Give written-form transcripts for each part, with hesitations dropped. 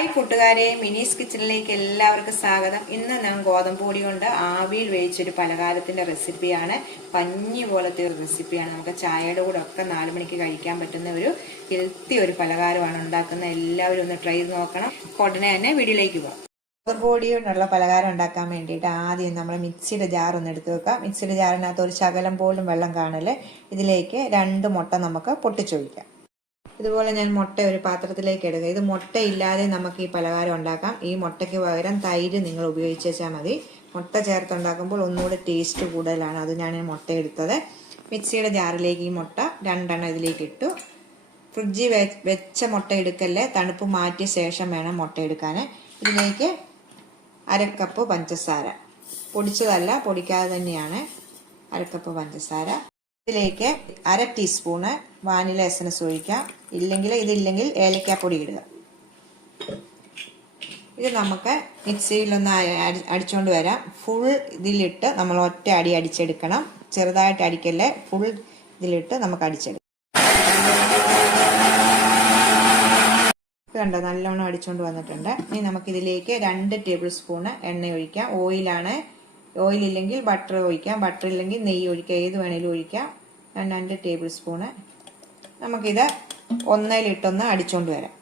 Hi കൂട്ടുകാരെ, മിനീസ് കിച്ചണിലേക്ക് എല്ലാവർക്കും സ്വാഗതം. ഇന്ന് ഞാൻ ഗോതമ്പ് പൊടി കൊണ്ട് ആവിയിൽ വേവിച്ചൊരു പലഹാരത്തിന്റെ റെസിപ്പിയാണ്. പഞ്ഞി പോലത്തെ ഒരു റെസിപ്പിയാണ്. നമുക്ക് ചായയുടെ കൂടെ ഒക്കെ 4 മണിക്ക് കഴിക്കാൻ പറ്റുന്ന ഒരു ഹെൽത്തി ഒരു പലഹാരമാണ് ഉണ്ടാക്കുന്നത്. എല്ലാവരും ഒന്ന് ട്രൈ ചെയ്ത് നോക്കണം. ഉടനെ തന്നെ വീഡിയോയിലേക്ക് പോകാം. ഗോതമ്പ് പൊടി കൊണ്ടുള്ള പലഹാരം ഉണ്ടാക്കാൻ വേണ്ടിയിട്ട് ആദ്യം നമ്മൾ മിക്സിയുടെ ജാർ ഒന്ന് എടുത്ത് വെക്കാം. മിക്സിയുടെ ജാറിനകത്ത് ഒരു ശകലം പോലും വെള്ളം കാണല്ലേ. ഇതിലേക്ക് 2 മുട്ട നമുക്ക് പൊട്ടിച്ചൊഴിക്കാം. ഇതുപോലെ ഞാൻ മുട്ട ഒരു പാത്രത്തിലേക്ക് ഇടുക. ഇത് മുട്ടയില്ലാതെ നമുക്ക് ഈ പലഹാരം ഉണ്ടാക്കാം. ഈ മുട്ടയ്ക്ക് പകരം തൈര് നിങ്ങൾ ഉപയോഗിച്ചാൽ മതി. മുട്ട ചേർത്തുണ്ടാക്കുമ്പോൾ ഒന്നുകൂടെ ടേസ്റ്റ് കൂടുതലാണ്. അത് ഞാൻ മുട്ട എടുത്തത്. മിക്സിയുടെ ജാറിലേക്ക് ഈ മുട്ട 2 എണ്ണം ഇതിലേക്ക് ഇട്ടു. ഫ്രിഡ്ജിൽ വെച്ച മുട്ട എടുക്കല്ലേ, തണുപ്പ് മാറ്റിയ ശേഷം വേണം മുട്ട എടുക്കാൻ. ഇതിലേക്ക് 1/2 കപ്പ് പഞ്ചസാര, പൊടിച്ചതല്ല, പൊടിക്കാതെ തന്നെയാണ്. 1/2 കപ്പ് പഞ്ചസാര. ഇതിലേക്ക് 1/2 ടീസ്പൂണ് വാനില എസൻസ് ഒഴിക്കാം. ഇതില്ലെങ്കിൽ ഏലക്കാപ്പൊടി ഇടുക. ഇത് നമുക്ക് മിക്സിയിലൊന്ന് അടിച്ചുകൊണ്ട് വരാം. ഫുൾ ഇതിലിട്ട് നമ്മൾ ഒറ്റ അടി അടിച്ചെടുക്കണം. ചെറുതായിട്ട് അടിക്കല്ലേ, ഫുൾ ഇതിലിട്ട് നമുക്ക് അടിച്ചെടുക്കാം. കണ്ടോ, നല്ലോണം അടിച്ചുകൊണ്ട് വന്നിട്ടുണ്ട്. ഇനി നമുക്കിതിലേക്ക് 2 ടേബിൾ സ്പൂണ് എണ്ണ ഒഴിക്കാം. ഓയിൽ ഇല്ലെങ്കിൽ ബട്ടർ ഒഴിക്കാം, ബട്ടർ ഇല്ലെങ്കിൽ നെയ്യ് ഒഴിക്കാം, ഏത് വേണേലും ഒഴിക്കാം. 2 ടേബിൾ സ്പൂണ്. നമുക്കിത് ഒന്നിലിട്ടൊന്ന് അടിച്ചുകൊണ്ട് വരാം.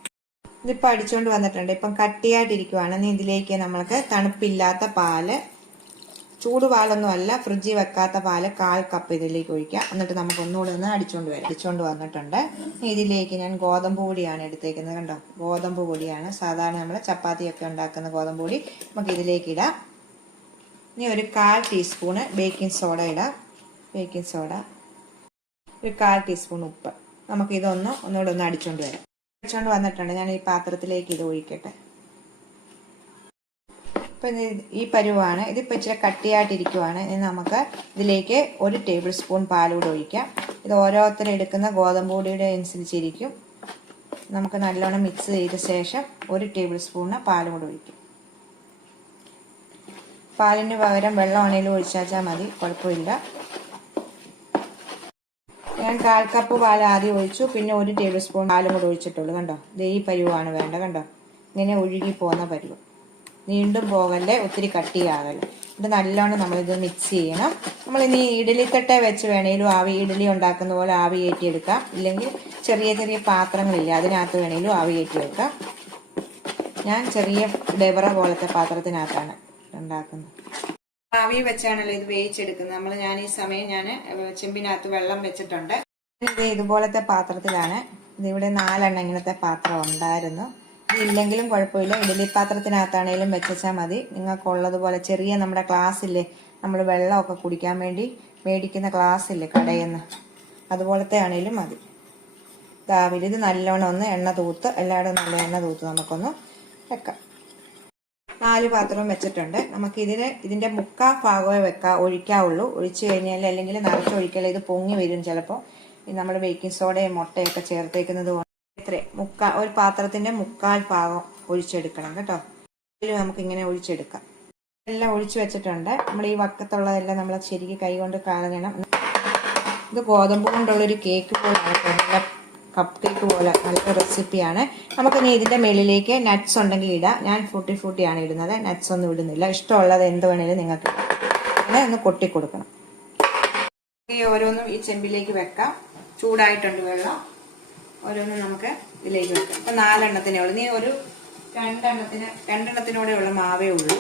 ഇതിപ്പോൾ അടിച്ചുകൊണ്ട് വന്നിട്ടുണ്ട്. ഇപ്പം കട്ടിയായിട്ടിരിക്കുവാണ്. ഇതിലേക്ക് നമ്മൾക്ക് തണുപ്പില്ലാത്ത പാല്, ചൂടുപാലൊന്നും അല്ല, ഫ്രിഡ്ജിൽ വെക്കാത്ത പാല് 1/4 കപ്പ് ഇതിലേക്ക് ഒഴിക്കാം. എന്നിട്ട് നമുക്ക് ഒന്നുകൂടെ ഒന്ന് അടിച്ചുകൊണ്ട് വരാം. അടിച്ചുകൊണ്ട് വന്നിട്ടുണ്ട്. ഇതിലേക്ക് ഞാൻ ഗോതമ്പ് പൊടിയാണ് എടുത്തേക്കുന്നത്. കണ്ടോ, ഗോതമ്പ് പൊടിയാണ്. സാധാരണ നമ്മൾ ചപ്പാത്തിയൊക്കെ ഉണ്ടാക്കുന്ന ഗോതമ്പ് പൊടി നമുക്ക് ഇതിലേക്ക് ഇടാം. ഇനി ഒരു 1/4 ടീസ്പൂണ് ബേക്കിംഗ് സോഡ ഇടാം. ബേക്കിംഗ് സോഡ, ഒരു 1/4 ടീസ്പൂൺ ഉപ്പ്. നമുക്ക് ഒന്നുകൂടെ ഒന്ന് അടിച്ചുകൊണ്ട് വരാം. അടിച്ചുകൊണ്ട് വന്നിട്ടുണ്ട്. ഞാൻ ഈ പാത്രത്തിലേക്ക് ഇത് ഒഴിക്കട്ടെ. ഇപ്പം ഈ പരുവാണ്. ഇതിപ്പോൾ ഇച്ചിരി കട്ടിയായിട്ടിരിക്കുവാണ്. ഇനി നമുക്ക് ഇതിലേക്ക് 1 ടേബിൾ സ്പൂൺ പാലൂടെ ഒഴിക്കാം. ഇത് ഓരോരുത്തരും എടുക്കുന്ന ഗോതമ്പ് പൊടിയുടെ അനുസരിച്ചിരിക്കും. നമുക്ക് നല്ലോണം മിക്സ് ചെയ്ത ശേഷം 1 ടേബിൾ സ്പൂണ് പാലും കൂടെ ഒഴിക്കും. പാലിന് പകരം വെള്ളമാണെങ്കിലും ഒഴിച്ചാൽ മതി, കുഴപ്പമില്ല. ഞാൻ 1/4 കപ്പ് പാൽ ആദ്യം ഒഴിച്ചു, പിന്നെ 1 ടേബിൾ സ്പൂൺ പാലും കൂടെ ഒഴിച്ചിട്ടുള്ളൂ. കണ്ടോ, ഈ പരുവാണ് വേണ്ട. കണ്ടോ, ഇങ്ങനെ ഒഴുകി പോകുന്ന പരുവ്. നീണ്ടും പോകല്ലേ, ഒത്തിരി കട്ടിയാകല്ലേ. ഇത് നല്ലോണം നമ്മളിത് മിക്സ് ചെയ്യണം. നമ്മളിനി ഇഡ്ഡലിത്തട്ട വെച്ച് വേണേലും ഇഡ്ഡലി ഉണ്ടാക്കുന്ന പോലെ ആവി കയറ്റിയെടുക്കാം. ഇല്ലെങ്കിൽ ചെറിയ ചെറിയ പാത്രങ്ങളില്ല, അതിനകത്ത് വേണേലും ആവി കയറ്റിയെടുക്കാം. ഞാൻ ചെറിയ ഡെബറ പോലത്തെ പാത്രത്തിനകത്താണ് ഉണ്ടാക്കുന്നത്. ആവി വെച്ചാണല്ലോ ഇത് വേവിച്ചെടുക്കുന്നത്. ഞാൻ ഈ സമയം ചെമ്പിനകത്ത് വെള്ളം വെച്ചിട്ടുണ്ട്. ഇത് ഇതുപോലത്തെ പാത്രത്തിലാണ്. ഇതിവിടെ 4 എണ്ണം ഇങ്ങനത്തെ പാത്രം ഉണ്ടായിരുന്നു. ഇതില്ലെങ്കിലും കുഴപ്പമില്ല, ഇഡ്ഡലി പാത്രത്തിനകത്താണേലും വെച്ചാൽ മതി. നിങ്ങൾക്കുള്ളതുപോലെ ചെറിയ നമ്മുടെ ഗ്ലാസ് ഇല്ലേ, നമ്മൾ വെള്ളമൊക്കെ കുടിക്കാൻ വേണ്ടി മേടിക്കുന്ന ഗ്ലാസ് ഇല്ലേ കടയിൽ നിന്ന്, അതുപോലത്തെ ആണേലും മതി. ഇത് നല്ലോണം ഒന്ന് എണ്ണ തൂത്ത്, എല്ലായിടും നല്ല എണ്ണ തൂത്ത് നമുക്കൊന്ന് വെക്കാം. 4 പാത്രവും വെച്ചിട്ടുണ്ട്. നമുക്ക് ഇതിന്റെ 1/4 ഭാഗമേ ഒഴിക്കാവുള്ളൂ. ഒഴിച്ചു കഴിഞ്ഞാൽ അല്ലെങ്കിൽ നിറച്ചൊഴിക്കല്ലേ, ഇത് പൊങ്ങി വരും ചിലപ്പോൾ. നമ്മൾ ബേക്കിംഗ് സോഡയും മുട്ടയൊക്കെ ചേർത്തേക്കുന്നത് കൊണ്ട് ഒരു പാത്രത്തിന്റെ 1/4 ഭാഗം ഒഴിച്ചെടുക്കണം കേട്ടോ. ഇതിൽ നമുക്ക് ഇങ്ങനെ ഒഴിച്ചെടുക്കാം. എല്ലാം ഒഴിച്ചു വെച്ചിട്ടുണ്ട്. നമ്മൾ ഈ വക്കത്തുള്ളതെല്ലാം നമ്മൾ ശരിക്കും കൈ കൊണ്ട് കളയണം. ഇത് ഗോതമ്പ് കൊണ്ടുള്ളൊരു കേക്ക് പോലെയാണ്, കപ്പ് കേക്ക് പോലെ നല്ല റെസിപ്പിയാണ്. നമുക്കിനി ഇതിന്റെ മേളിലേക്ക് നട്ട്സ് ഉണ്ടെങ്കിൽ ഇടാം. ഞാൻ ഫ്രൂട്ടിയാണ് ഇടുന്നത്, നട്ട്സ് ഒന്നും ഇടുന്നില്ല. ഇഷ്ടമുള്ളത് എന്ത് വേണേലും നിങ്ങൾക്ക് അങ്ങനെ ഒന്ന് കൊട്ടിക്കൊടുക്കണം. ഓരോന്നും ഈ ചെമ്പിലേക്ക് വെക്കാം. ചൂടായിട്ടുണ്ട് വെള്ളം. ഓരോന്നും നമുക്ക് ഇതിലേക്ക് വെക്കാം. ഇപ്പൊ 4 എണ്ണത്തിനേ ഉള്ളൂ. ഇനി ഒരു 2 എണ്ണത്തിനോടെയുള്ള മാവേ ഉള്ളൂ.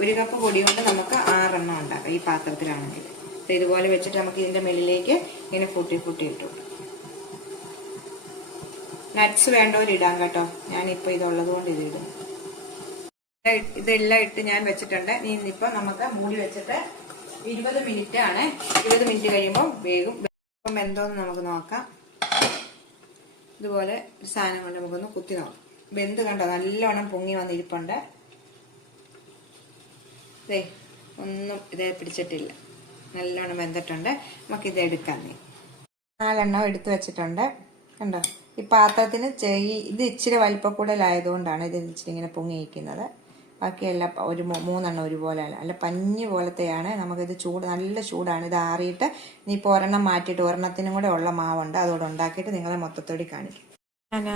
1 കപ്പ് പൊടി കൊണ്ട് നമുക്ക് 6 എണ്ണം ഉണ്ടാക്കാം ഈ പാത്രത്തിലാണെങ്കിൽ. ഇതുപോലെ വെച്ചിട്ട് നമുക്ക് ഇതിന്റെ മേളിലേക്ക് ഇങ്ങനെ ഫുട്ടി ഇട്ടു. നട്ട്സ് വേണ്ടവരിടാം കേട്ടോ. ഞാനിപ്പോൾ ഇതുള്ളത് കൊണ്ട് ഇതിടും. ഇതെല്ലാം ഇട്ട് ഞാൻ വെച്ചിട്ടുണ്ട്. ഇനിയിപ്പോ നമുക്ക് മൂടി വെച്ചിട്ട് 20 മിനിറ്റ് ആണ്. 20 മിനിറ്റ് കഴിയുമ്പോൾ വേഗം എന്തോന്ന് നമുക്ക് നോക്കാം. ഇതുപോലെ ഒരു സാധനം കൊണ്ട് നമുക്കൊന്ന് കുത്തി നോക്കാം. വെന്ത് കണ്ടോ, നല്ലോണം പൊങ്ങി വന്നിരിപ്പുണ്ട്. ഒന്നും ഇതേ പിടിച്ചിട്ടില്ല, നല്ലോണം വെന്തിട്ടുണ്ട്. നമുക്കിത് എടുക്കാം. 4 എണ്ണം എടുത്തു വെച്ചിട്ടുണ്ട്. കണ്ടോ, ഈ പാത്രത്തിന് ഇത് ഇച്ചിരി വലിപ്പക്കൂടലായതുകൊണ്ടാണ് ഇത് ഇച്ചിരി ഇങ്ങനെ പൊങ്ങിയിരിക്കുന്നത്. ബാക്കിയെല്ലാം ഒരു 3 എണ്ണം ഒരുപോലെ അല്ല, പഞ്ഞി പോലത്തെയാണ്. നമുക്കിത് നല്ല ചൂടാണ്. ഇത് ആറിയിട്ട് ഇനിയിപ്പോൾ ഒരെണ്ണം മാറ്റിയിട്ട് ഒരെണ്ണത്തിനും കൂടെ ഉള്ള മാവുണ്ട്, അതോടെ ഉണ്ടാക്കിയിട്ട് നിങ്ങളെ മൊത്തത്തോടെ കാണിക്കും. ഞാൻ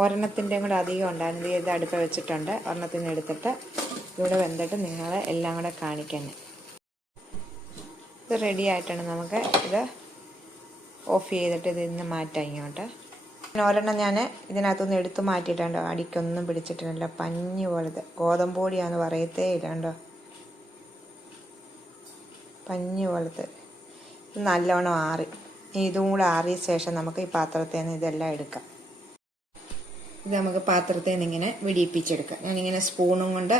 ഒരെണ്ണത്തിൻ്റെയും കൂടെ അധികം ഉണ്ടായിരുന്നു. ഇത് അടുപ്പ് വെച്ചിട്ടുണ്ട്. ഒരെണ്ണത്തിന് എടുത്തിട്ട് ഇവിടെ വെന്തിട്ട് നിങ്ങളെ എല്ലാം കൂടെ കാണിക്കാൻ. ഇത് റെഡി ആയിട്ടാണ്. നമുക്ക് ഇത് ഓഫ് ചെയ്തിട്ട് ഇതിന്ന് മാറ്റാം ഇങ്ങോട്ട്. ഒരെണ്ണം ഞാൻ ഇതിനകത്തുനിന്ന് എടുത്ത് മാറ്റിയിട്ടുണ്ടോ. അടിക്കൊന്നും പിടിച്ചിട്ടില്ല. പഞ്ഞി പോലത്തെ ഗോതമ്പ് പൊടിയാന്ന് പറയത്തേ ഇല്ല കണ്ടോ. പഞ്ഞി പോലത്തെ. ഇത് നല്ലോണം ആറി. ഇതും കൂടെ ആറിയ ശേഷം നമുക്ക് ഈ പാത്രത്തിൽ നിന്ന് ഇതെല്ലാം എടുക്കാം. ഇത് നമുക്ക് പാത്രത്തിൽ നിന്ന് ഇങ്ങനെ വിടിയിപ്പിച്ചെടുക്കാം. ഞാനിങ്ങനെ സ്പൂണും കൊണ്ട്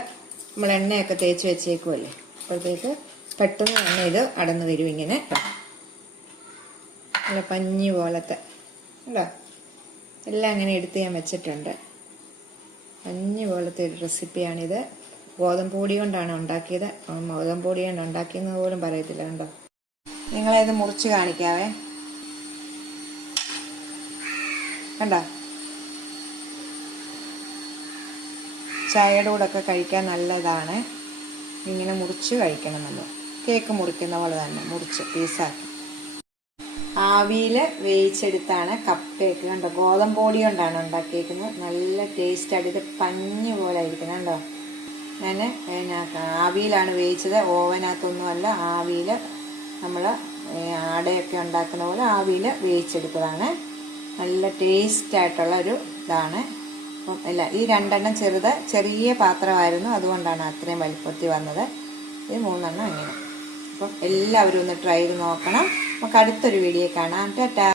നമ്മൾ എണ്ണയൊക്കെ തേച്ച് വെച്ചേക്കുമല്ലേ, അപ്പോഴത്തേക്ക് പെട്ടെന്ന് തന്നെ ഇത് അടന്നു വരും. ഇങ്ങനെ നല്ല പഞ്ഞി പോലത്തെ ഉണ്ടോ. എല്ലാം ഇങ്ങനെ എടുത്ത് ഞാൻ വെച്ചിട്ടുണ്ട്. പഞ്ഞി പോലത്തെ ഒരു റെസിപ്പിയാണിത്. ഗോതമ്പ് പൊടി കൊണ്ടാണ് ഉണ്ടാക്കിയത്. ഗോതമ്പ് പൊടി കൊണ്ട് ഉണ്ടാക്കിയെന്ന് പോലും പറയത്തില്ല കണ്ടോ. നിങ്ങളത് മുറിച്ച് കാണിക്കാവേ. കണ്ടോ, ചായയുടെ കൂടെ ഒക്കെ കഴിക്കാൻ നല്ലതാണ്. ഇങ്ങനെ മുറിച്ച് കഴിക്കണം. നമ്മൾ കേക്ക് മുറിക്കുന്ന പോലെ തന്നെ മുറിച്ച് പീസാക്കി. ആവിയിൽ വേവിച്ചെടുത്താണ് കപ്പ് കേക്ക്. കണ്ടോ, ഗോതമ്പ് പൊടി കൊണ്ടാണ് ഉണ്ടാക്കിയേക്കുന്നത്. നല്ല ടേസ്റ്റായിട്ട്. ഇത് പഞ്ഞി പോലെ ആയിരിക്കണം കണ്ടോ. ഞാൻ ആവിയിലാണ് വേവിച്ചത്. ഓവനകത്തൊന്നുമല്ല, ആവിയിൽ നമ്മൾ അടയൊക്കെ ഉണ്ടാക്കുന്ന പോലെ ആവിയിൽ വേവിച്ചെടുത്തതാണ്. നല്ല ടേസ്റ്റായിട്ടുള്ള ഒരു ഇതാണ്. അപ്പം അല്ല, ഈ രണ്ടെണ്ണം ചെറിയ പാത്രമായിരുന്നു, അതുകൊണ്ടാണ് അത്രയും വലിപ്പത്തിൽ വന്നത്. ഇത് 3 എണ്ണം അങ്ങനെ. അപ്പം എല്ലാവരും ഒന്ന് ട്രൈ ചെയ്ത് നോക്കണം. നമുക്ക് അടുത്തൊരു വീഡിയോ കാണാം. ടാറ്റാ.